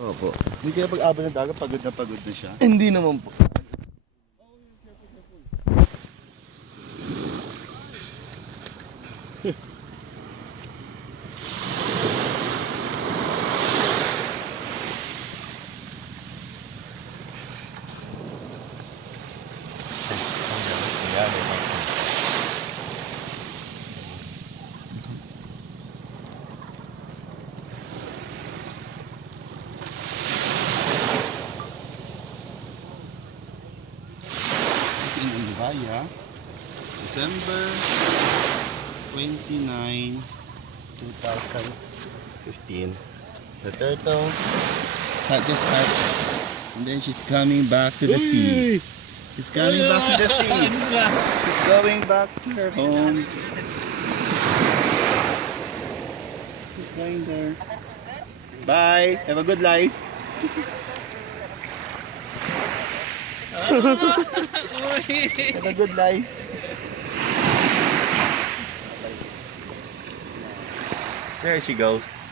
Opo. Hindi kaya pag-abot ng dagat, pagod na siya. Hindi naman po. In Olivaya, December 29, 2015. The turtle had just hatched, and then she's coming back to the sea. She's coming back to the sea. She's going back to her home. She's going there. Bye. Have a good life. Have a good life. There she goes.